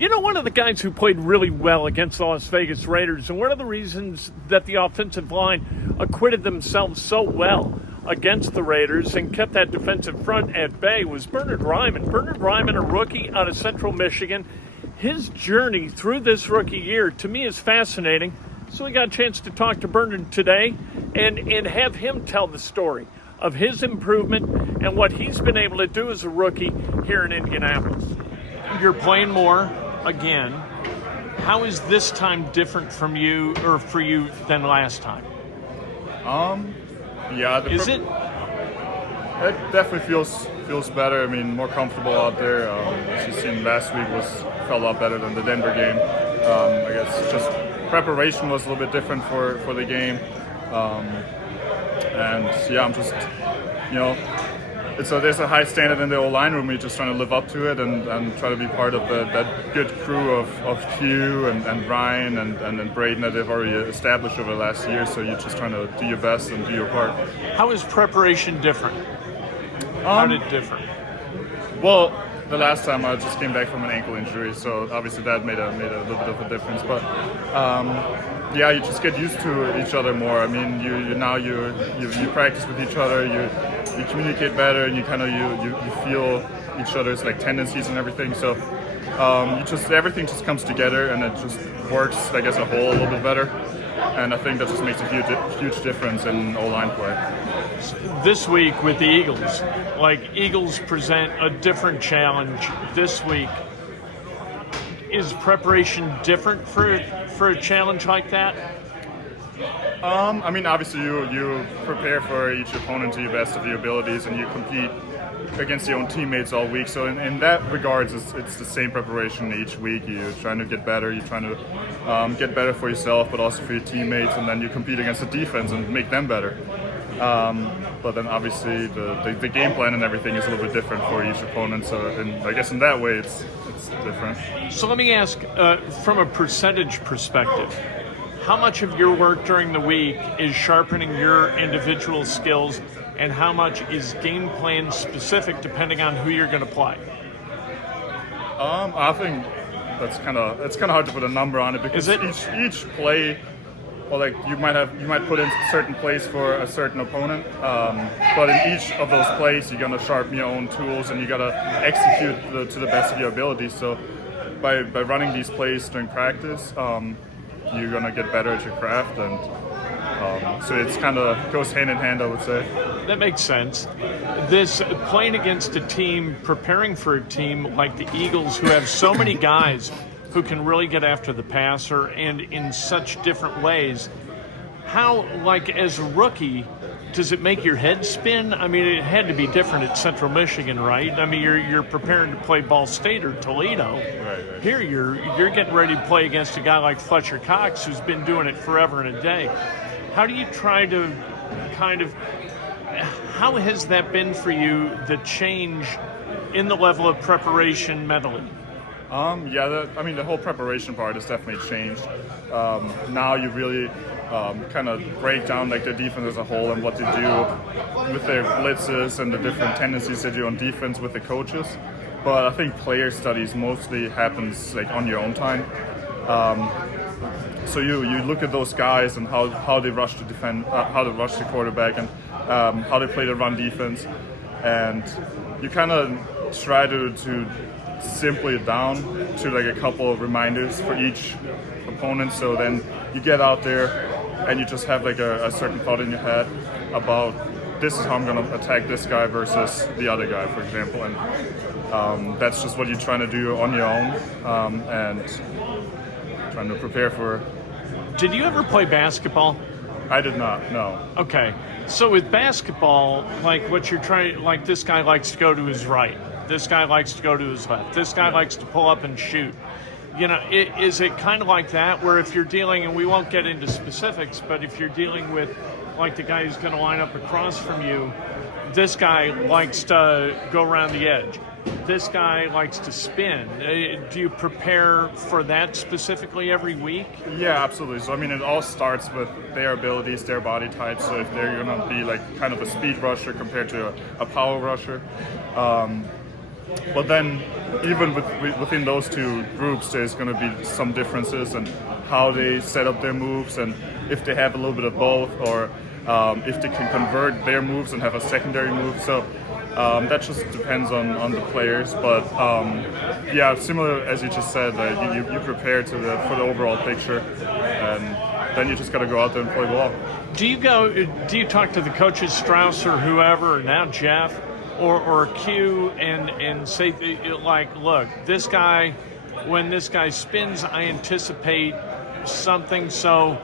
You know, one of the guys who played really well against the Las Vegas Raiders, and one of the reasons that the offensive line acquitted themselves so well against the Raiders and kept that defensive front at bay, was Bernhard Raimann. Bernhard Raimann, a rookie out of Central Michigan. His journey through this rookie year, to me, is fascinating. So we got a chance to talk to Bernhard today and have him tell the story of his improvement and what he's been able to do as a rookie here in Indianapolis. You're playing more again. How is this time different from you or for you than last time? Yeah. It definitely feels better. I mean, more comfortable out there. As you've seen, last week felt a lot better than the Denver game. I guess just preparation was a little bit different for the game. And yeah, I'm just, there's a high standard in the O-line room. We're just trying to live up to it and try to be part of that good crew of Hugh and Ryan and Braden that they've already established over the last year. So you're just trying to do your best and do your part. How is preparation different? How did it differ? Well, the last time I just came back from an ankle injury, so obviously that made a little bit of a difference. But yeah, you just get used to each other more. I mean, you practice with each other, you communicate better, and you feel each other's like tendencies and everything. So everything just comes together and it just works like as a whole a little bit better. And I think that just makes a huge difference in O-line play. This week with the Eagles, Eagles present a different challenge this week. Is preparation different for a challenge like that? I mean, obviously you prepare for each opponent to your best of your abilities, and you compete against your own teammates all week. So in that regards, it's the same preparation each week. You're trying to get better. You're trying to get better for yourself, but also for your teammates, and then you compete against the defense and make them better. But then obviously the game plan and everything is a little bit different for each opponent. So I guess in that way it's different. So let me ask, from a percentage perspective, how much of your work during the week is sharpening your individual skills, and how much is game plan specific depending on who you're going to play? I think it's kind of hard to put a number on it because each play. Well, you might put in certain plays for a certain opponent, but in each of those plays, you're gonna sharpen your own tools and you gotta execute to the best of your abilities. So, by running these plays during practice, you're gonna get better at your craft, and so it's kind of goes hand in hand, I would say. That makes sense. This playing against a team, preparing for a team like the Eagles, who have so many guys who can really get after the passer and in such different ways. How, as a rookie, does it make your head spin? I mean, it had to be different at Central Michigan, right? I mean, you're preparing to play Ball State or Toledo. Right. Here, you're getting ready to play against a guy like Fletcher Cox, who's been doing it forever and a day. How do you try to how has that been for you, the change in the level of preparation mentally? The whole preparation part has definitely changed. Now you really kind of break down the defense as a whole and what they do with their blitzes and the different tendencies they do on defense with the coaches. But I think player studies mostly happens on your own time. So you look at those guys and how they rush to defend, how they rush the quarterback, and how they play the run defense, and you kind of try to simplify it down to a couple of reminders for each opponent. So then you get out there and you just have a certain thought in your head about this is how I'm going to attack this guy versus the other guy, for example, and that's just what you're trying to do on your own, and trying to prepare for. Did you ever play basketball? I did not, no. Okay, so with basketball, what you're trying, this guy likes to go to his right, this guy likes to go to his left, this guy likes to pull up and shoot. Is it kind of like that, where if you're dealing, and we won't get into specifics, but if you're dealing with the guy who's going to line up across from you, this guy likes to go around the edge, this guy likes to spin. Do you prepare for that specifically every week? Yeah, absolutely. So it all starts with their abilities, their body types. So if they're going to be kind of a speed rusher compared to a power rusher, But then, even within those two groups, there's going to be some differences in how they set up their moves, and if they have a little bit of both, or if they can convert their moves and have a secondary move. So that just depends on the players. But yeah, similar as you just said, you prepare for the overall picture, and then you just got to go out there and play ball. Do you talk to the coaches, Strauss or whoever, or now Jeff, or Q, and say, like, look, this guy, when this guy spins, I anticipate something, so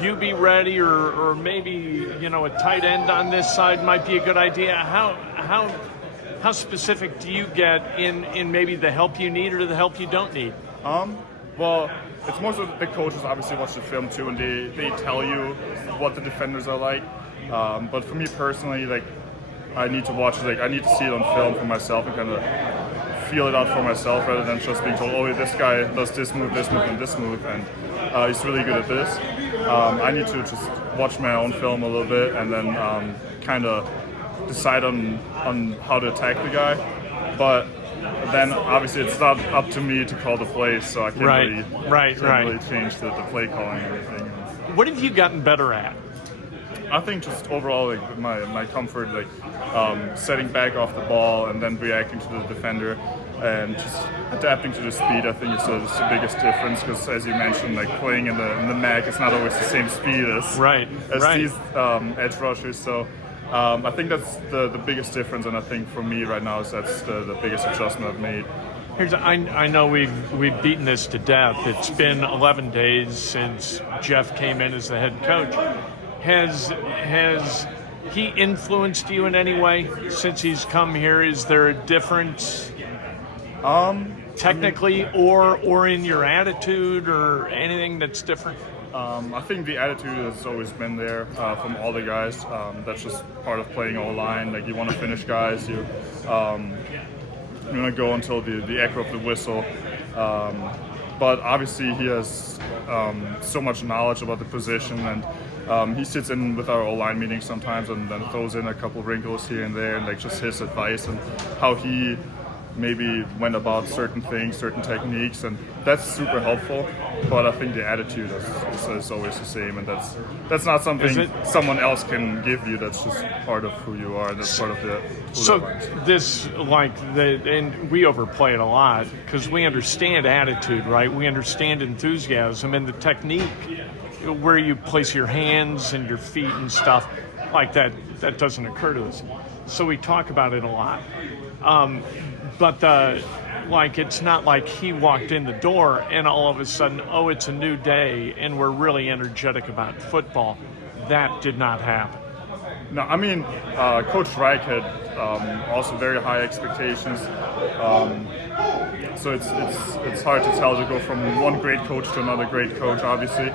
you be ready, or maybe, a tight end on this side might be a good idea. How specific do you get in maybe the help you need or the help you don't need? Well, it's most of the coaches obviously watch the film too, and they tell you what the defenders are like. But for me personally, like, I need to watch it, like, I need to see it on film for myself and kind of feel it out for myself rather than just being told, oh, this guy does this move, and this move, and he's really good at this. I need to just watch my own film a little bit and then kind of decide on how to attack the guy. But then obviously it's not up to me to call the plays, so I can't really change the play calling and everything. What have you gotten better at? I think just overall, like, my comfort, like setting back off the ball and then reacting to the defender and just adapting to the speed. I think is the biggest difference, because as you mentioned, like, playing in the MAC, it's not always the same speed as these edge rushers. So I think that's the biggest difference, and I think for me right now that's the biggest adjustment I've made. I know we've beaten this to death. It's been 11 days since Jeff came in as the head coach. Has he influenced you in any way since he's come here? Is there a difference technically or in your attitude or anything that's different? I think the attitude has always been there from all the guys. That's just part of playing O-line. Like, you want to finish guys. You want to go until the echo of the whistle. But obviously he has so much knowledge about the position, and he sits in with our O-line meetings sometimes and then throws in a couple wrinkles here and there, and like just his advice and how he maybe went about certain things, certain techniques, and that's super helpful. But I think the attitude is always the same, and that's not something someone else can give you. That's just part of who you are. That's part of the. So this, and we overplay it a lot because we understand attitude, right? We understand enthusiasm and the technique where you place your hands and your feet and stuff like that. That doesn't occur to us, so we talk about it a lot. But it's not like he walked in the door and all of a sudden, oh, it's a new day and we're really energetic about football. That did not happen. No, I mean, Coach Reich had also very high expectations. So it's hard to tell to go from one great coach to another great coach, obviously.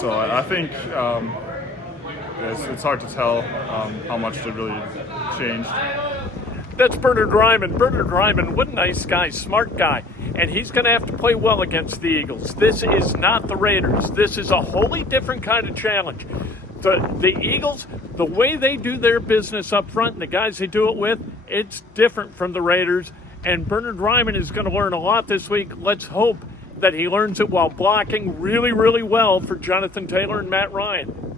So I think it's hard to tell how much it really changed. That's Bernhard Raimann. Bernhard Raimann, what a nice guy, smart guy. And he's going to have to play well against the Eagles. This is not the Raiders. This is a wholly different kind of challenge. The Eagles, the way they do their business up front and the guys they do it with, it's different from the Raiders. And Bernhard Raimann is going to learn a lot this week. Let's hope that he learns it while blocking really, really well for Jonathan Taylor and Matt Ryan.